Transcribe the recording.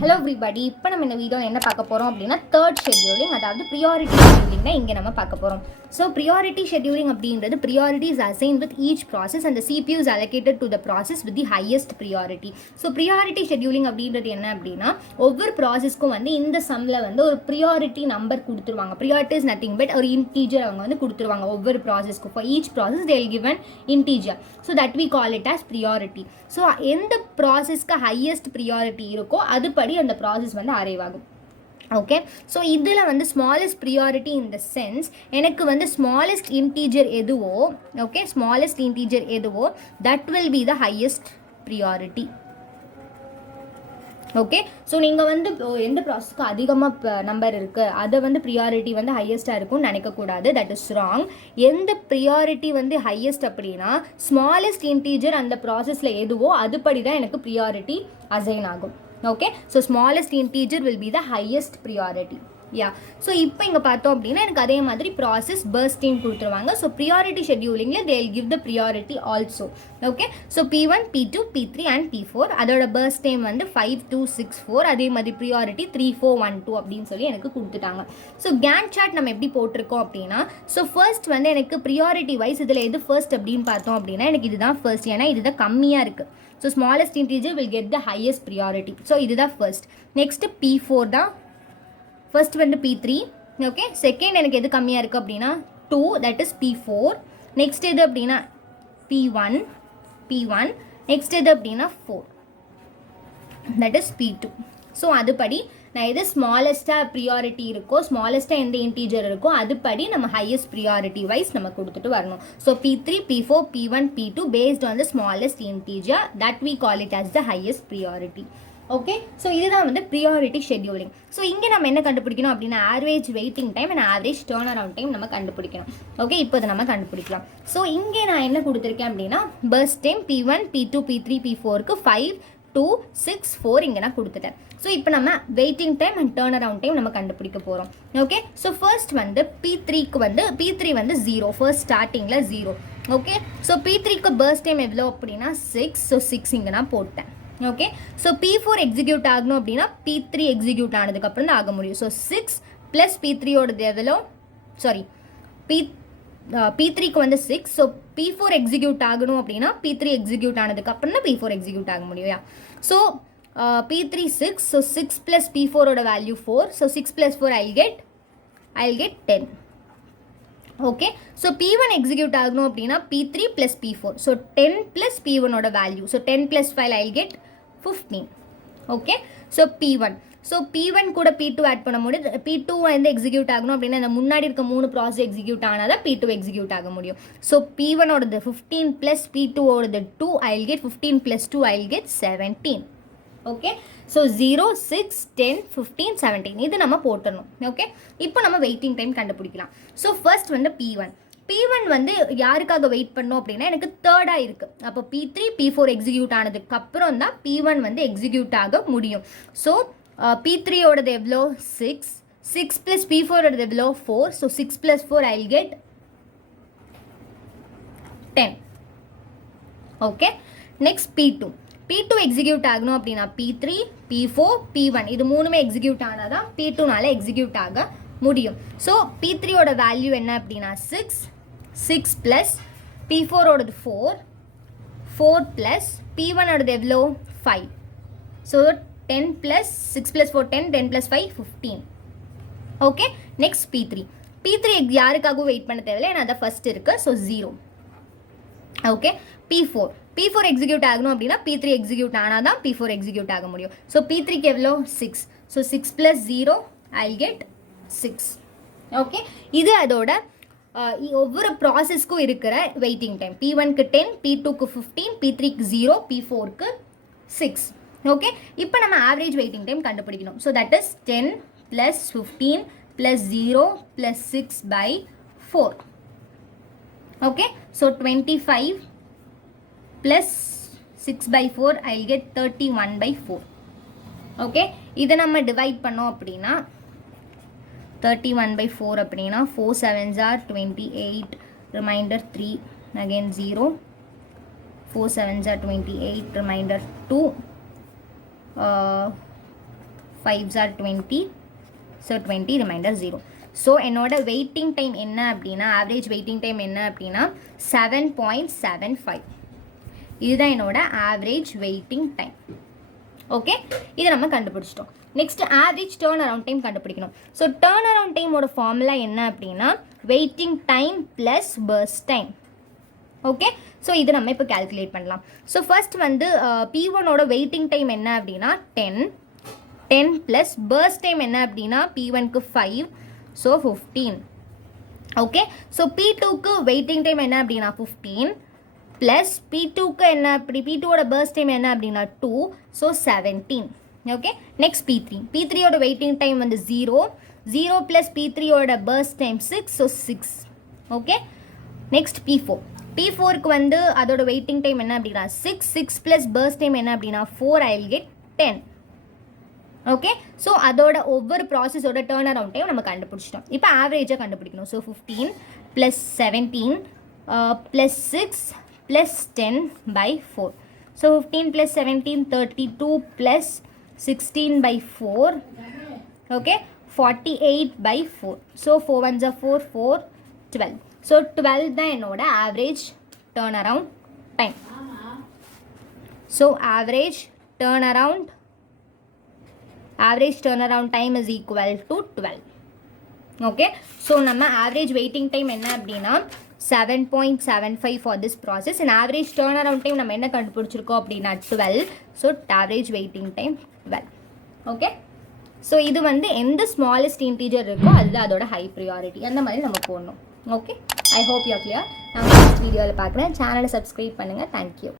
Hello everybody, இப்போ நம்ம இந்த வீடியோவில் என்ன பார்க்க போகிறோம் அப்படின்னா தேர்ட் ஷெட்யூலிங், அதாவது ப்ரியாரிட்டி ஷெட்யூலிங் தான் இங்கே நம்ம பார்க்க போகிறோம். ஸோ ப்ரியாரிட்டி ஷெட்யூலிங் அப்படின்றது priority is assign with each process and CPU is allocated to the process with the highest priority. So priority scheduling அப்படின்றது என்ன அப்படின்னா, ஒவ்வொரு ப்ராசஸ்க்கும் வந்து இந்த சம்மில் வந்து ஒரு ப்ரியாரிட்டி நம்பர் கொடுத்துருவாங்க. ப்ரியாரிட்டி இஸ் நத்திங் பட் ஒரு இன்டீஜர் அவங்க வந்து கொடுத்துருவாங்க ஒவ்வொரு ப்ராசஸ்க்கும். For each process they will give an integer, so that we call it as priority. So எந்த ப்ராசஸ்க்கு ஹையஸ்ட் ப்ரியாரிட்டி இருக்கோ அதுபடி அந்த ப்ராசஸ் வந்து அரைவ் ஆகும். ஓகே, ஸோ இதில் வந்து smallest priority in the sense எனக்கு வந்து ஸ்மாலஸ்ட் இன்டீஜர் எதுவோ, ஓகே, ஸ்மாலஸ்ட் இன்டீஜர் எதுவோ that will be the highest priority. Okay, so நீங்கள் வந்து எந்த ப்ராசஸ்க்கு அதிகமாக நம்பர் இருக்குது அதை வந்து ப்ரியாரிட்டி வந்து ஹையஸ்ட்டாக இருக்கும்னு நினைக்கக்கூடாது. That is wrong. எந்த ப்ரியாரிட்டி வந்து ஹையஸ்ட் அப்படின்னா ஸ்மாலஸ்ட் இன்டீஜர் அந்த ப்ராசஸில் எதுவோ அதுபடி தான் எனக்கு ப்ரியாரிட்டி அசைன் ஆகும். Okay, so smallest integer will be the highest priority. Yeah, so இப்போ இங்கே பார்த்தோம் அப்படின்னா எனக்கு அதே மாதிரி ப்ராசஸ் பர்ஸ்டிங் கொடுத்துருவாங்க. ஸோ ப்ரியாரிட்டி ஷெட்யூலிங்கில் they will give the priority also. Okay, so P1, P2, P3 and P4 அதோட பர்ஸ்ட் டைம் வந்து 5, 2, 6, 4. அதே மாதிரி ப்ரியாரிட்டி 3, 4, 1, 2 அப்படின்னு சொல்லி எனக்கு கொடுத்துட்டாங்க. ஸோ கேன் சார்ட் நம்ம எப்படி போட்டிருக்கோம் அப்படின்னா, ஸோ ஃபர்ஸ்ட் வந்து எனக்கு ப்ரியாரிட்டி வைஸ் இதில் எது ஃபர்ஸ்ட் அப்படின்னு பார்த்தோம் அப்படின்னா எனக்கு இதுதான் ஃபர்ஸ்ட், ஏன்னா இதுதான் கம்மியாக இருக்குது. So smallest integer will get the highest priority. So இதுதான் ஃபர்ஸ்ட். நெக்ஸ்ட்டு P4 தான் ஃபர்ஸ்ட் வந்து P3. ஓகே, செகண்ட் எனக்கு எது கம்மியாக இருக்குது அப்படின்னா 2, தட் இஸ் P4. நெக்ஸ்ட் எது அப்படின்னா P1. நெக்ஸ்ட் எது அப்படின்னா 4, தட் இஸ் P2. ஸோ அதுபடி நான் எது ஸ்மாலஸ்ட்டாக ப்ரியாரிட்டி இருக்கோ, ஸ்மாலஸ்ட்டாக எந்த இன்டீஜர் இருக்கோ அதுபடி நம்ம ஹையஸ்ட் ப்ரியாரிட்டி வைஸ் நம்ம கொடுத்துட்டு வரணும். So P3, P4, P1, P2 based on the smallest integer that we call it as the highest priority. Okay, so இதுதான் வந்து ப்ரியாரிட்டி ஷெட்யூலிங். ஸோ இங்கே நம்ம என்ன கண்டுபிடிக்கணும் அப்படின்னா average waiting time and average turn around time நம்ம கண்டுபிடிக்கணும். Okay, இப்போ இதை நம்ம கண்டுபிடிக்கலாம். ஸோ இங்கே நான் என்ன கொடுத்துருக்கேன் அப்படின்னா first time P1, P2, P3, P4க்கு 5, 2, 6, 4 இங்கே நான் கொடுத்துட்டேன். ஸோ இப்போ நம்ம waiting time and turn around time நம்ம கண்டுபிடிக்க போகிறோம். ஓகே, ஸோ ஃபர்ஸ்ட் வந்து P3க்கு வந்து P3 வந்து 0, ஃபர்ஸ்ட் ஸ்டார்டிங்கில் 0. ஓகே, ஸோ P3க்கு பர்ஸ்ட் டைம் எவ்வளோ அப்படின்னா 6. ஸோ 6 இங்கே நான் போட்டேன். ஓகே, ஸோ P4 எக்ஸிக்யூட் ஆகணும் அப்படின்னா P3 எக்ஸிக்யூட் ஆனதுக்கப்புறம் தான் ஆக முடியும். ஸோ 6 ப்ளஸ் P3யோடது எவ்வளோ, சாரி P3க்கு வந்து 6. ஸோ P4 எக்ஸிக்யூட் ஆகணும் அப்படின்னா P3 எக்ஸிக்யூட் ஆனதுக்கப்புறம் தான் P4 எக்ஸிக்யூட் ஆக முடியும். So P3 6. ஸோ 6 ப்ளஸ் P4ஓட value 4. So 6 plus 4 I'll get 10. Okay, so P1 execute ஆகணும் அப்படின்னா P3 plus P4. So 10 plus P1ஓட value. So 10 plus 5 I'll get 15. Okay, so P1. So P1 கூட P2 add பண்ண முடியும். P2 வந்து execute ஆகணும் அப்படின்னா இந்த முன்னாடி இருக்க 3 ப்ராசஸ் எக்ஸிக்யூட் ஆனால் தான் P2 எக்ஸிக்யூட் ஆக முடியும். ஸோ P1ஓடது 15 ப்ளஸ் P2ஓடது 2 I'll get 15 plus 2 I'll get 17. Okay, so 0, 6, 10, 15, 17 இது நம்ம போட்டுடணும். ஓகே, இப்போ நம்ம வெயிட்டிங் டைம் கண்டுபிடிக்கலாம். ஸோ ஃபர்ஸ்ட் வந்து P1 வந்து யாருக்காக வெயிட் பண்ணோம் அப்படின்னா எனக்கு தேர்டாக இருக்குது. அப்போ P3, P4 எக்ஸிக்யூட் ஆனதுக்கப்புறம் தான் P1 வந்து எக்ஸிக்யூட் ஆக முடியும். ஸோ P3ஓடது எவ்வளோ 6 ப்ளஸ் P4ஓடது எவ்வளோ 4. So 6 plus 4 I'll get 10. Okay, next P2 execute ஆகணும் அப்படின்னா P3, P4, P1 இது மூணுமே எக்ஸிக்யூட் ஆனால் தான் P2னால எக்ஸிக்யூட் ஆக முடியும். ஸோ P3ஓட வேல்யூ என்ன அப்படின்னா 6 ப்ளஸ் P4ஓடது 4 ப்ளஸ் P1ஓடது எவ்வளோ 5. So 10 plus 6 plus 4 10, 10 plus 5 15. Okay, next P3 யாருக்காகவும் வெயிட் பண்ண தேவையில்லை, ஏன்னா அதான் ஃபர்ஸ்ட் இருக்குது. ஸோ 0. ஓகே, P4 எக்ஸிக்யூட் ஆகணும் அப்படின்னா P3 எக்ஸிக்யூட் ஆனால் தான் P4 எக்ஸிக்யூட் ஆக முடியும். ஸோ P3க்கு எவ்வளோ 6. So 6 plus 0 I'll get 6. Okay, இது அதோட ஒவ்வொரு ப்ராசஸ்க்கும் இருக்கிற வெயிட்டிங் டைம். P1க்கு 10, P2க்கு 15, P3க்கு 0, P4க்கு 6. ஓகே, இப்போ நம்ம ஆவரேஜ் வெயிட்டிங் டைம் கண்டுபிடிக்கணும். So that is 10 plus 15 plus 0 plus 6 by 4. Okay, so 25 plus 6 by 4 I'll get 31 by 4. Okay, இதை நம்ம டிவைட் பண்ணோம் அப்படின்னா 31 by 4 அப்படின்னா 4 7s are 28, remainder 3, again 0, 4 7s are 28, remainder 2, 5s are 20, so 20 remainder 0. So என்னோட waiting time என்ன அப்படின்னா average waiting time என்ன அப்படின்னா 7.75. இதுதான் என்னோட ஆவரேஜ் வெயிட்டிங் டைம். ஓகே, இதை நம்ம கண்டுபிடிச்சிட்டோம். Next average turn around time கண்டுபிடிக்கணும். ஸோ டேர்ன் அரவுண்ட் டைமோட ஃபார்முலா என்ன அப்படின்னா waiting time plus burst time. Okay, so இது நம்ம இப்போ கால்குலேட் பண்ணலாம். ஸோ ஃபர்ஸ்ட் வந்து P1ஓட வெயிட்டிங் டைம் என்ன அப்படின்னா 10 ப்ளஸ் பர்ஸ்ட் டைம் என்ன அப்படின்னா P1க்கு 5, ஸோ 15. ஓகே, ஸோ P2க்கு வெயிட்டிங் டைம் என்ன அப்படின்னா 15 ப்ளஸ் P2க்கு என்ன அப்படி P2ஓட பர்ஸ்ட் டைம் என்ன அப்படின்னா 2, ஸோ 17. ஓகே, நெக்ஸ்ட் P3ஓட வெயிட்டிங் டைம் வந்து 0 ப்ளஸ் P3ஓட burst time 6, so 6. Okay, next P4க்கு வந்து அதோட வெயிட்டிங் டைம் என்ன அப்படின்னா 6 ப்ளஸ் பர்ஸ்ட் டைம் என்ன அப்படின்னா 4, I will get 10. Okay, so அதோட ஒவ்வொரு ப்ராசஸோட டேர்ன் அரவுண்ட் டைம் நம்ம கண்டுபிடிச்சிட்டோம். இப்போ ஆவரேஜாக கண்டுபிடிக்கணும். So 15 plus 17 plus 6 plus 10 by 4. So 15 plus 17 32 plus 16 by 4. Okay, 48 by 4. So 4 1s are 4, 4, 12. So 12 தான் என்னோட average turn around time. So average turn around time is equal to 12. Okay, so நம்ம average waiting time என்ன அப்படின்னா 7.75 for this process and average turn around time நம்ம என்ன கண்டுபிடிச்சிருக்கோம் அப்படின்னா 12. So average waiting time 12. Okay, so இது வந்து எந்த ஸ்மாலஸ்ட் இன்டீஜர் இருக்கோ அதுதான் அதோட ஹை ப்ரியாரிட்டி, அந்த மாதிரி நம்ம போடணும். Okay, I hope you are clear. நான் நெக்ஸ்ட் வீடியோவில் பார்க்குறேன். சேனலை சப்ஸ்கிரைப் பண்ணுங்கள். தேங்க்யூ.